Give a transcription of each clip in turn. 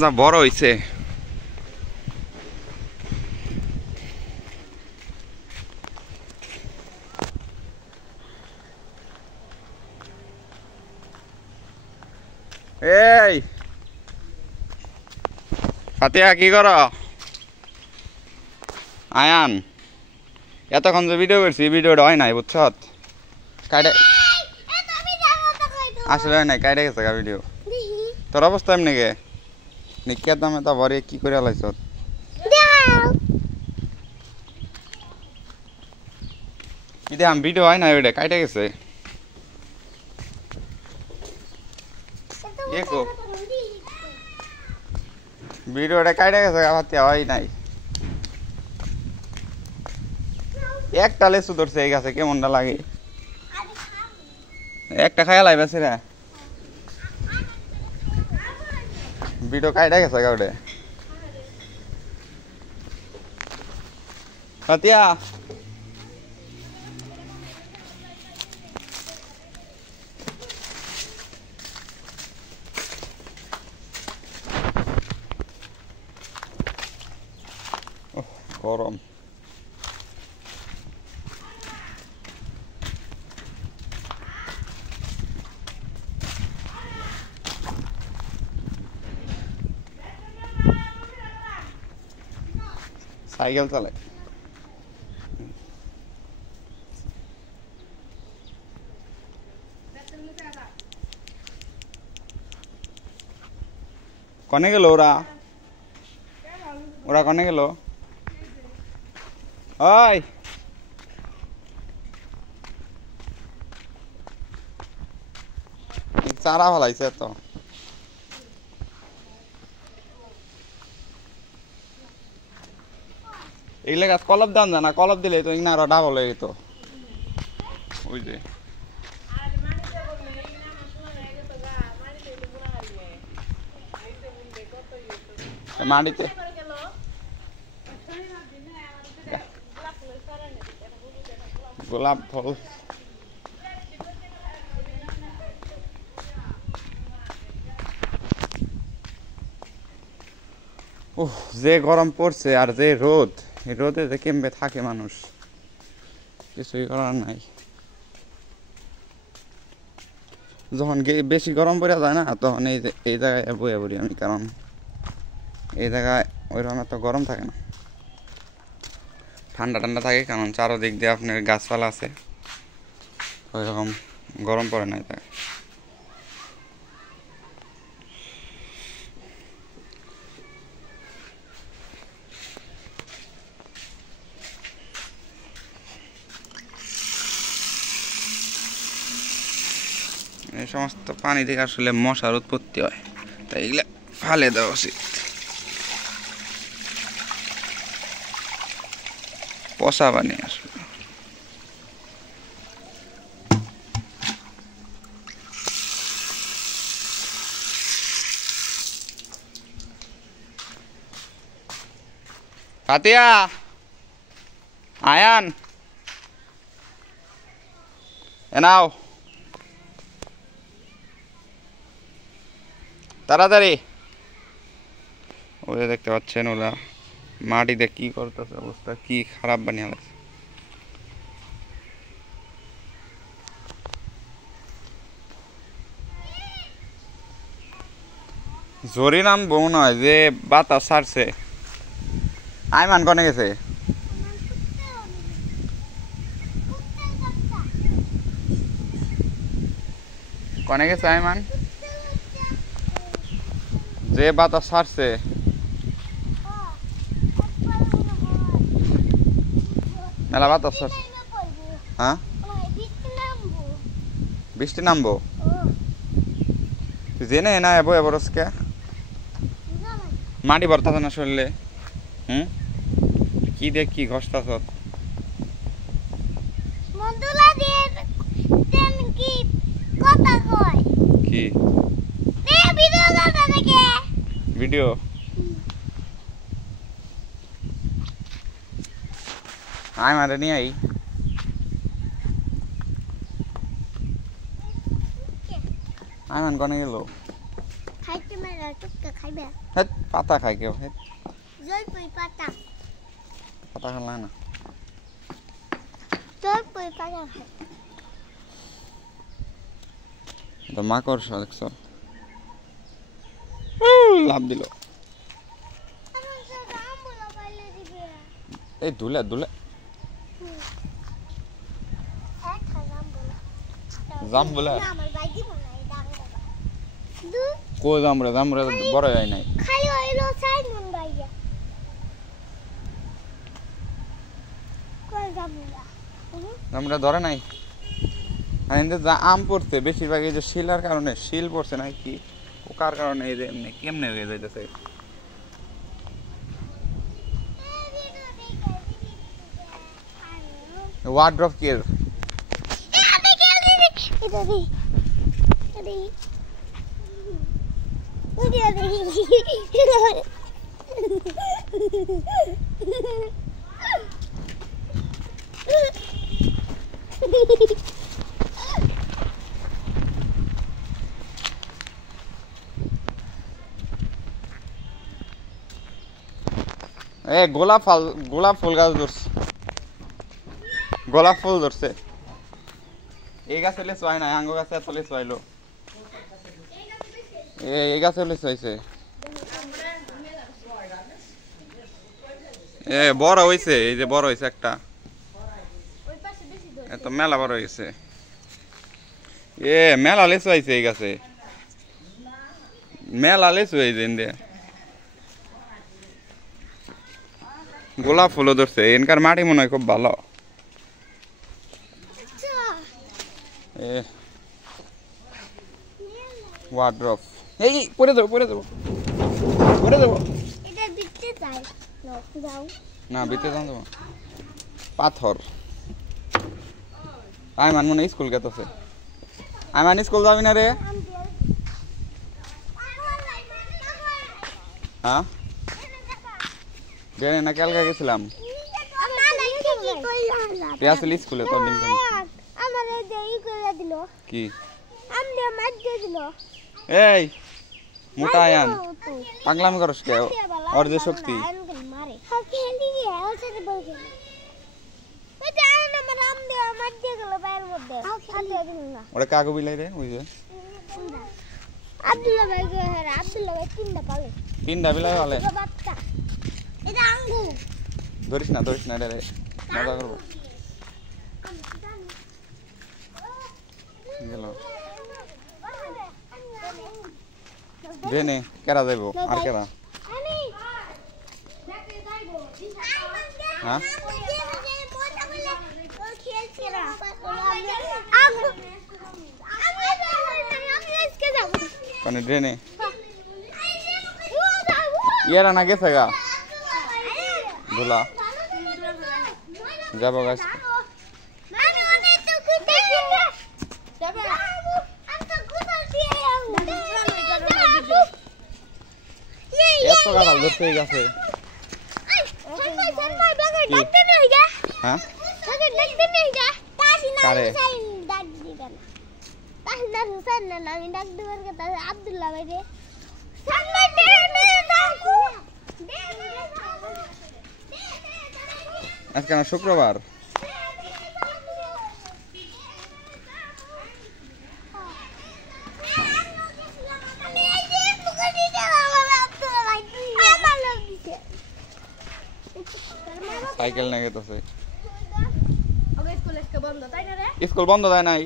যা বড় হইছে এই ফাতিয়া কি কর আয়ান এতক্ষণ যে ভিডিও করছি ভিডিওটা হয় নাই বুঝছ কাইডে আসলে হয় নাই কাইডে গেছে ভিডিও তোর অবস্থা এমনি গে নিকিয়া দামে তা ভরে কি করে লাইছ ইদে আম ভিডিও হয় নাই ওইটা কাইডে গেছে একো ভিডিওটা কাইডে গেছে ফাতিয়া হয় নাই একটা লেসু ধরছে এই গাছে কেমনটা লাগে একটা খায়া লাইবাছে রে ভিডিও কাইডা গেছে গাউডে ফাতিয়া গরম সাইকেল চালায় কনে গেল ওরা ওরা কনে গেল ওই চারা ফলাইছে তো এগুলো গাছ কলপ দাম জানা কলপ দিলে তো ইনারা ডাবল হয়ে যেত ওই যে মাটিতে গোলাপ ফল যে গরম পড়ছে আর যে রোদ এই রোদে যে কেমবে থাকে মানুষ কিছুই করার নাই যখন বেশি গরম পড়ে যায় না তখন এই জায়গায় বইয়া পড়ি আমি কারণ এই জায়গায় ওইরকম এত গরম থাকে না ঠান্ডা ঠান্ডা থাকে কারণ চারোদিক দিয়ে আপনার গাছপালা আছে ওইরকম গরম পড়ে না এই সমস্ত পানি থেকে আসলে মশার উৎপত্তি হয় তাই এগুলা ফালে দেওয়া উচিত পচা পানি আসলে ফাতিয়া আয়ান এনাও তাড়াতাড়ি ওরা দেখতে পাচ্ছেন ওরা মাটিতে কি করতেছে অবস্থা কি খারাপ বানিয়ে গেছে জোরে নামবো মনে হয় যে বাতাস ছাড়ছে আইমান কনে গেছে কনে গেছে আইমান যে বাতাস ছাড়ছে মেলা বাতাস ছাড়ছে হ্যাঁ বৃষ্টি নামবো জেনে না এবো এবরসকে মাটি ভরতাছে না শরীরে কি দেখ কি ঘষতাছ কি ভিডিও আয় মারে নিয়ে আই আয়মান কনে গেল টুকটা খাইবে হেট পাতা খায় কেউ হেট জলপাই পাতা পাতা খালা না জলপাই পাতা খায় তো মাকড়সা দেখছো লাভ দিল আমার সাথে আমগুলো পাইলে দিবে এই দুলে দুলে একটা আমগুলো জাম বলে না আমার ভাই দিব না এই ডাঙ্গা কো জামরে বড় হয় নাই খালি হইলো সাইমন ভাইয়া কই জামুলা জামরে ধরে নাই আর এতে যা আম পড়ছে বেশিরভাগ এই যে শিলার কারণে শিল পড়ছে না কি ওকার কারণে এই যে এমনি কেমনে হয়ে যাইতেছে ওয়ার্ড্রপ কি এর এটা দি আরে ওরে এ গোলাপ ফুল গাছ ধরছে গোলাপ ফুল ধরছে এই গাছে লেচু হয় না আঙ্গ গাছে এত লেচু আইলো এই গাছে লেচু হয়েছে এ বড় হয়েছে এই যে বড় হয়েছে একটা এত মেলা বড় হয়েছে এ মেলা লেচু হয়েছে এই গাছে মেলা লেচু হয়েছে ইন্দে গোলাপ ফুলও ধরছে এনকার মাটি মনে হয় খুব ভালো ওয়ার্ড্রপ এই পরে দেবো এটা বিটতে চাই যাও না বিতে যাও দেবো পাথর আই মান মনে স্কুল গেতেছে আই মান স্কুল যাবি না রে হ্যাঁ ডেনে না কালকে গেছিলাম আসলে স্কুলে তো দিন আমার দেই করে দিল কি আমনে মার দিয়ে দিল এই মোটা আয়ান পাগলামি করস কে ওর যে শক্তি মারে খেলি গে ওতে বলকে ওই জানেন আমার আমনে মার দিয়ে গেল বাইরের মধ্যে আতে দিল না ওরে কাগো বিলাই রে ওই যে আব্দুল্লাহ ভাই তিনটা পালে তিনটা বিলাই পালে বাচ্চা এটা আঙ্গু ধরিস না রে মজা করবো গেল জেনে কেরা যাইবো আর কেরা হ্যাঁ মানে ড্রেনে ইয়ারা না গেছে গা ধুলা যাবো গাছ এত গাছ ধরতে গেছে হ্যাঁ কারে আব্দুল্লাহ ভাই রে আজকে না শুক্রবার সাইকেল নিয়ে গেছে স্কুল বন্ধ দেয় নাই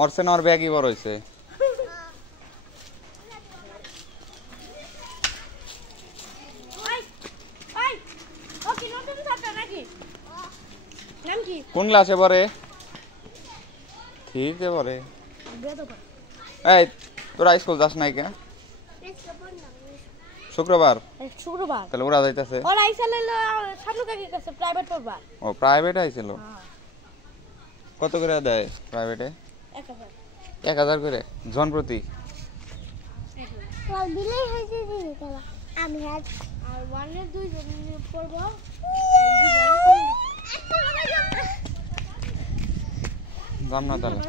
ওর সে ওর ব্যাগই বড় হয়েছে কোন ক্লাসে পড়ে ঠিক পড়ে এই তোরা স্কুল যাস নাই কে শুক্রবার তাহলে ওরা যাইতেছে ও প্রাইভেট আইছিল কত করে দেয় প্রাইভেটে 1000 করে জন প্রতি আমি আর ওয়ানের 2 জন পড়বো যাম না তাহলে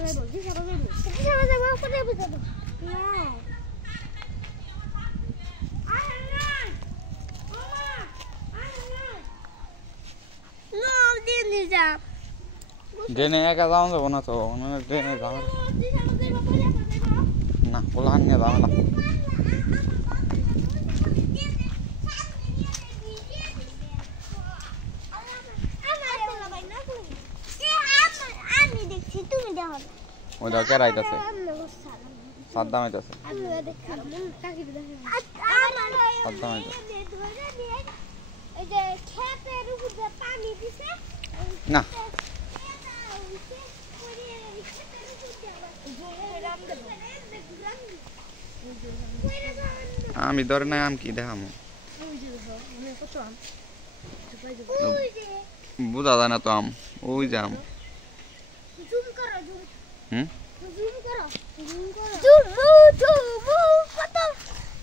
ড্রেনে একা যাওয়া যাবো না তো ড্রেনে যাওয়া না ওলা নিয়ে যাবো না ওই দাও কে রাইতেছে সাদ্দাম আইতাছে সাদ্দাম আইতাছে না আমি ধরে নাই আম কি দেখামো বুঝা যায় না তো আম ওই যে আম হুম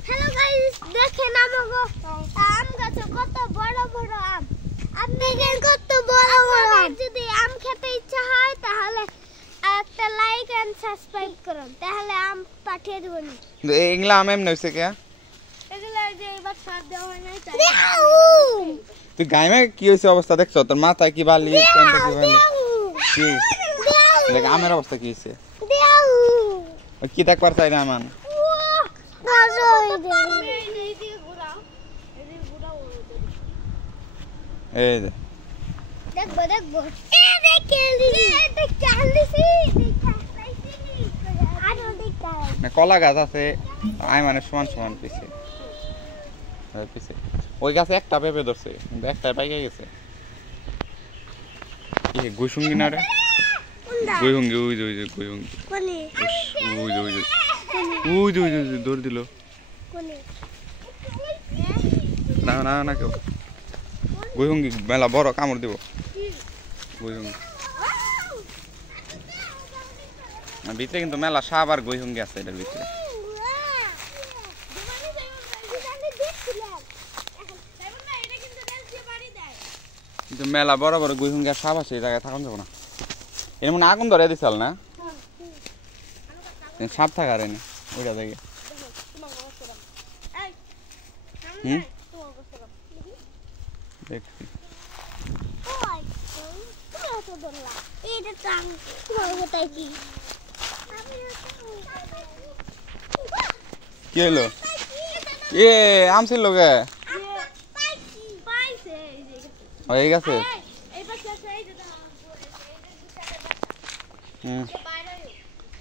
হ্যালো গাইস দেখেন আমাগো আম গাছে কত বড় বড় আম আপনি কত বড় বড় যদি আম খেতে ইচ্ছা হয় তাহলে একটা লাইক এন্ড সাবস্ক্রাইব করুন তাহলে আম পাঠিয়ে দেব নি এগুলা আম এমনি হইছে কে এগুলা যে এবার সার দেওয়া হয় না তাই তুই গাইমে কি হইছে অবস্থা দেখছো তোর মাথায় কি বালি প্যান্টে কি বালি কি দেখ আমের অবস্থা কি হইছে ওই কি দেখ পারছাই না মান এই যে দেখবো দেখবো এ দেখি না কলা গাছ আছে আই মানে সমান সমান পিছে পিছে ওই গাছে একটা পেঁপে ধরছে কিন্তু একটা পাইকে গেছে কি গুইসুঙ্গি না রে গুইহুঙ্গি ওই যে গুইহুঙ্গি ওই যে দৌড় দিল না না না কেউ গুইহুঙ্গি মেলা বড় কামড় দিব গুইহুঙ্গি ভিতরে কিন্তু মেলা সাপ আর গুইহুঙ্গি আছে এটার ভিতরে কিন্তু মেলা বড় বড় গুইহুঙ্গি আর সাপ আছে এই জায়গায় থাকুন যাবো না এর মনে আগুন ধরে দিছাল না সাপ থাকার এনে ওইটা দেখে হুম দেখছি কি হলো এ আম ছিল গে হয়ে গেছে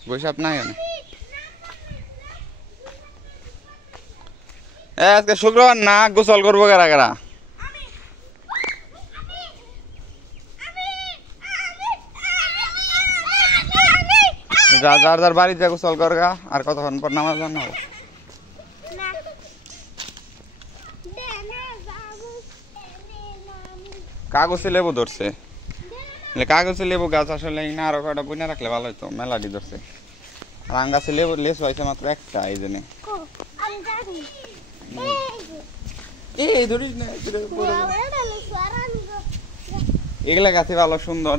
বৈশাপ নাই আজকে শুক্রবার না গোসল করবো কারা কারা যার যার বাড়িতে গোসল করগা আর কতক্ষণ পর নামাজ জানা হবে কাগজে লেবু ধরছে কাগজে লেবু গাছ আসলে না আরো কটা বুনে রাখলে ভালো হইতো মেলাডি ধরছে আর আম গাছে লেবু লেস হয়েছে মাত্র একটা এই জন্য ধরিস না এগুলা গাছে ভালো সুন্দর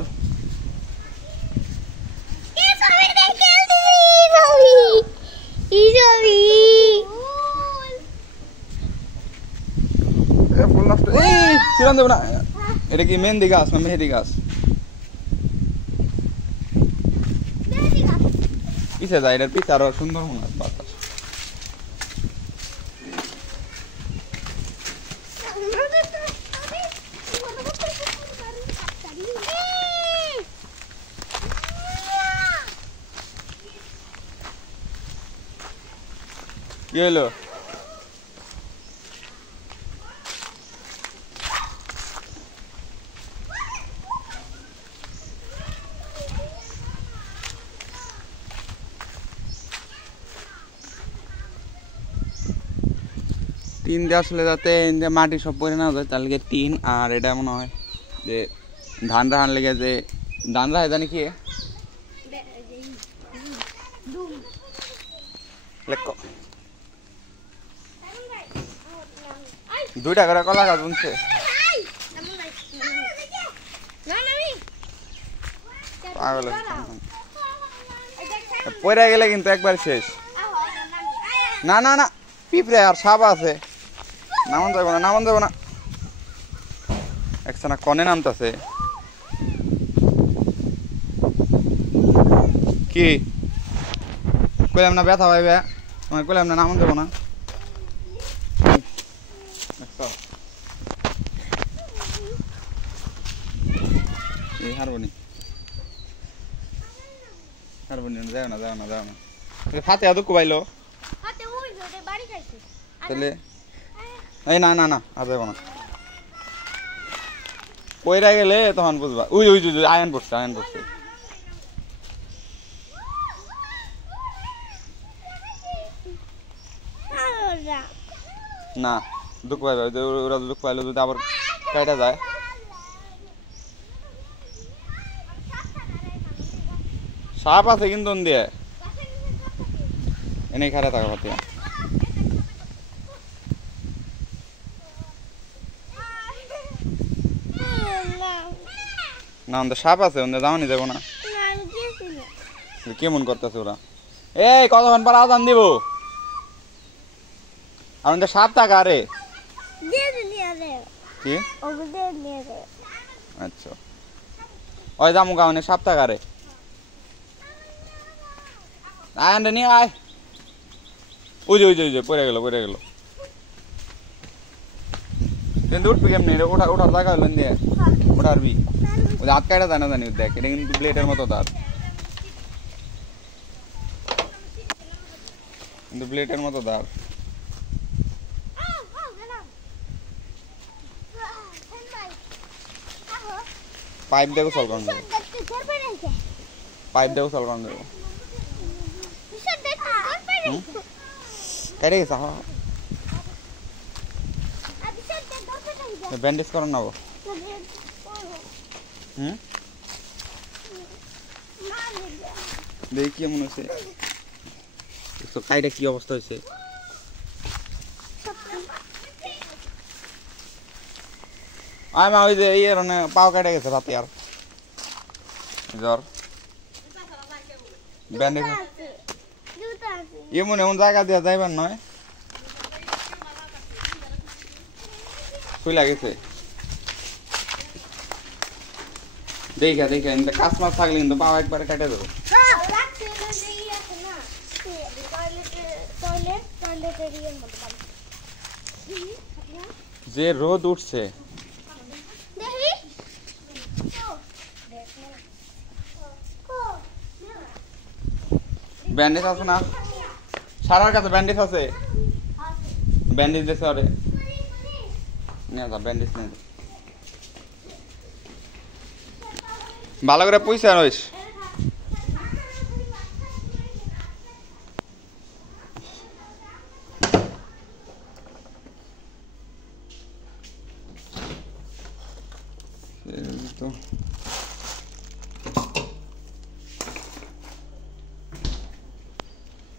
এটা কি মেহেন্দি গাছ না মেহেদি গাছ পিছে যায় এটার পিছে আরো সুন্দর মনে হয় বাতাস কি হলো টিন দিয়ে আসলে যাতে মাটি সব পরে না যায় তাহলে টিন আর এটা মনে হয় যে ধান রাহান লেগে যে ধান রাহে জানি কি 2টা করে কলা গাছ বুনছে পাগল পড়ে গেলে কিন্তু একবার শেষ। না না না পিঁপড়ে আর সাপ আছে, নামান যাবো না, নামান যাবো না। একসানা কনে নামতেছে কি কইলাম না ব্যথা পাইবে, তোমার কইলাম না নামান যাবো না। হারবনি হারবনি, যাও না যাও না যাও না। ফাতে আদৌ কুবাইলো তাহলে এই না না না আর যাবো না। পয়রা গেলে তখন বুঝবা। উই উই আয়ন পড়ছে, আয়ন পড়ছে। না দুঃখ পাইবে, ওরা দুঃখ পাইলে যদি আবার কাটা যায়। সাপ আছে কিন্তু দিয়ে এনে খারা থাকা পাতিয়া। না ওদের সাপ আছে, ওদের যাওয়ানি যাবো না। কেমন করতেছে ওরা? এই কতক্ষণ পর আজান দিব? আর ওদের সাপ থাকা আরে কি? আচ্ছা ওই যামু গাওনে সাপ থাকা রে। আয় আন্ডে নিয়ে আয়। ওই যে ওই যে ওই যে পড়ে গেল পড়ে গেল। কিন্তু উঠবি কেমনি? ওঠার জায়গা হলেন দিয়ে উঠারবি। ওই হাত কাটা জানা জানি দেখ, এটা কিন্তু ব্লেডের মতো দাঁত, কিন্তু ব্লেডের মতো দাঁত। পাইপ দেখো সল করান দেবো, পাইপ দেখো সল করান দেবো। কেটে গেছে ব্যান্ডেজ করান নেবো। দেখি কি মনে হচ্ছে কাইটা কি অবস্থা হয়েছে। আমি ওই যে ইয়ে পাও কেটে গেছে রাতে আর জ্বর ব্যান্ডেজ এমন এমন জায়গা দেওয়া যাইবার নয়, খুলে গেছে। দেখা দেখা কিন্তু কাজ মাছ থাকলে কিন্তু পাও একবারে কেটে দেবো। যে রোদ উঠছে ব্যান্ডেজ আছে না? সারার কাছে ব্যান্ডেজ আছে, ব্যান্ডেজ দিয়েছে ওরে নিয়ে যা, ব্যান্ডেজ নিয়ে যা। ভালো করে পয়সা রইস।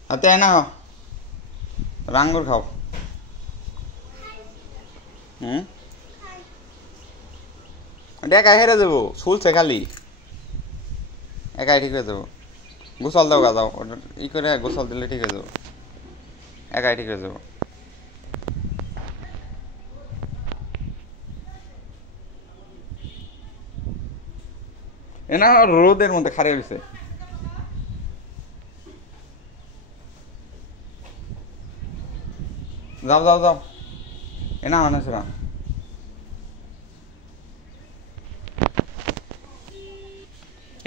হাতে আয় না রাঙ্গুর খাও। একাই হেরে যাবো, শুলছে খালি একাই ঠিক হয়ে যাবো। গোসল দাও গাদাও, ই করে গোসল দিলে ঠিক হয়ে যাবো, একাই ঠিক হয়ে যাবো। এনা রোদের মধ্যে খারে গেছে। যাও যাও যাও, এনা মানুষ না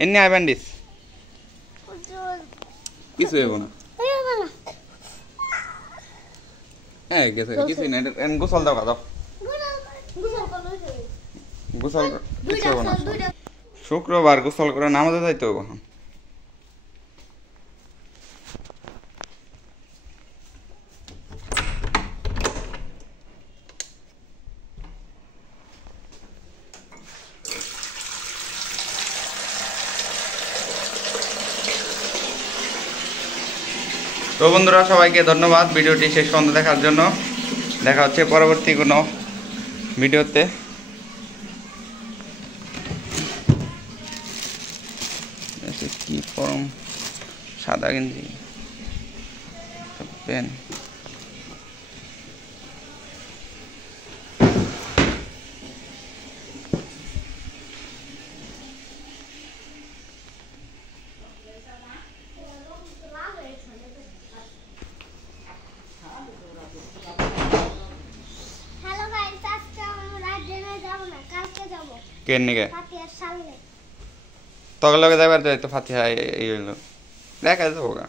এমনি আই ব্যান্ডিস কিছু হইব না। হ্যাঁ গেছে কিছুই না, গোসল দাও দাও, গোসল কিছু হইব না। শুক্রবার গোসল করে নামাজে যাইতে হইব। তো বন্ধুরা সবাইকে ধন্যবাদ ভিডিওটি শেষ পর্যন্ত দেখার জন্য। দেখা হচ্ছে পরবর্তী কোনো ভিডিওতে। কি ফর্ম সাদা গেঞ্জি প্যান্ট হ্যালো গাইস, আজকে আমরা ডিনারে যাব না, কালকে যাব কেন নিকে ফাতিহার সামনে। তখন লগে যাবার যাই তো ফাতিহা এই হইলো দেখা যাবো গা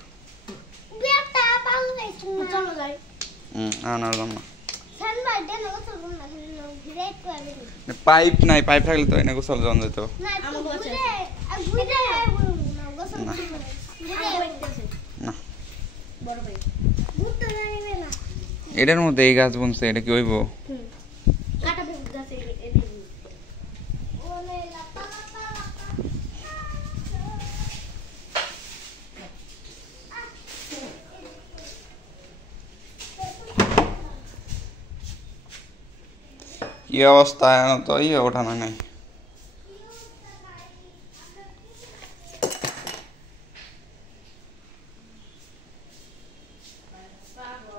বিয়ারটা পাউল গাইছো না, চলো যাই। আনার দাম না সানবাই দেন ও তো না, ঘুরে একটু আগে পাইপ নাই পাইপ থাকলে তো এনে গোসল জন যেত না, ঘুরে ঘুরে না গোসল না। না বড় ভাই ঘুরতে যাইবে না, এটার মধ্যে এই গাছ বনছে এটা কি হইব কাটা বেগুন গাছে এদিকে ওলে লাপা লাপা কি অবস্থা এখন তো ইয়ে ওঠানো নাই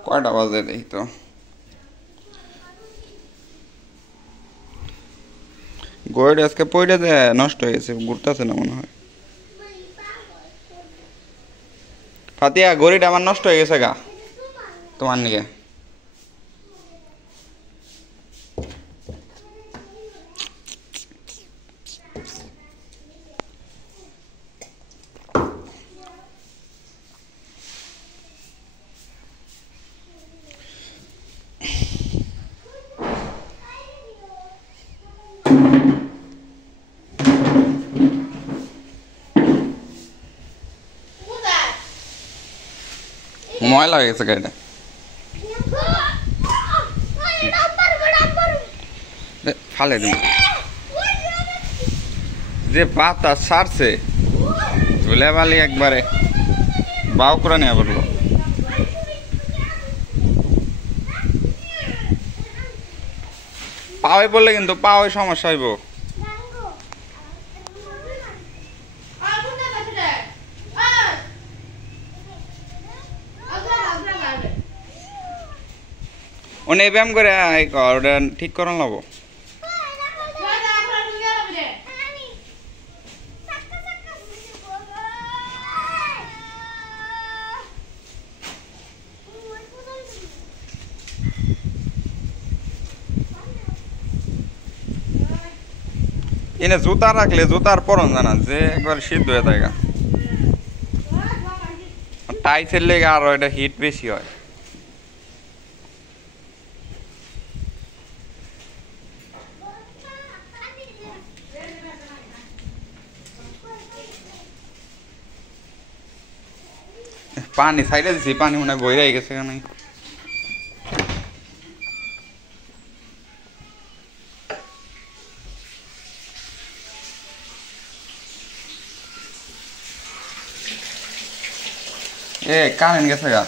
কয়টা বাজে দেখি তো গড়ি আজকে পড়ে যে নষ্ট হয়ে গেছে ঘুরতেছে না মনে হয় ফাতিয়া গড়িটা আমার নষ্ট হয়ে গেছে গা তোমার নিকে ময়লা হয়ে গেছে গাড়িটা ফালে দিন যে পাতা সারছে ধুলে বালি একবারে বাউ করে নেওয়া পড়লো পাওয়ে পড়লে কিন্তু পাওয়ে সমস্যা হইব ওনে ব্যায়াম করে ওটা ঠিক করান লাগবো এনে জুতা রাখলে জুতার পরন জানা যে একবার সিদ্ধ হয়ে থাকে টাইসের লেগে আরো এটা হিট বেশি হয় পানি সাইডে দিছি পানি মনে হয় বইরাই গেছে কেন কারেন্ট গেছে গা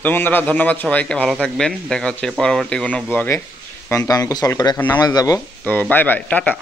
তো বন্ধুরা ধন্যবাদ সবাইকে ভালো থাকবেন দেখা হচ্ছে পরবর্তী কোনো ব্লগে কারণ তো আমি গোসল করে এখন নামাজ যাব তো বাই বাই টাটা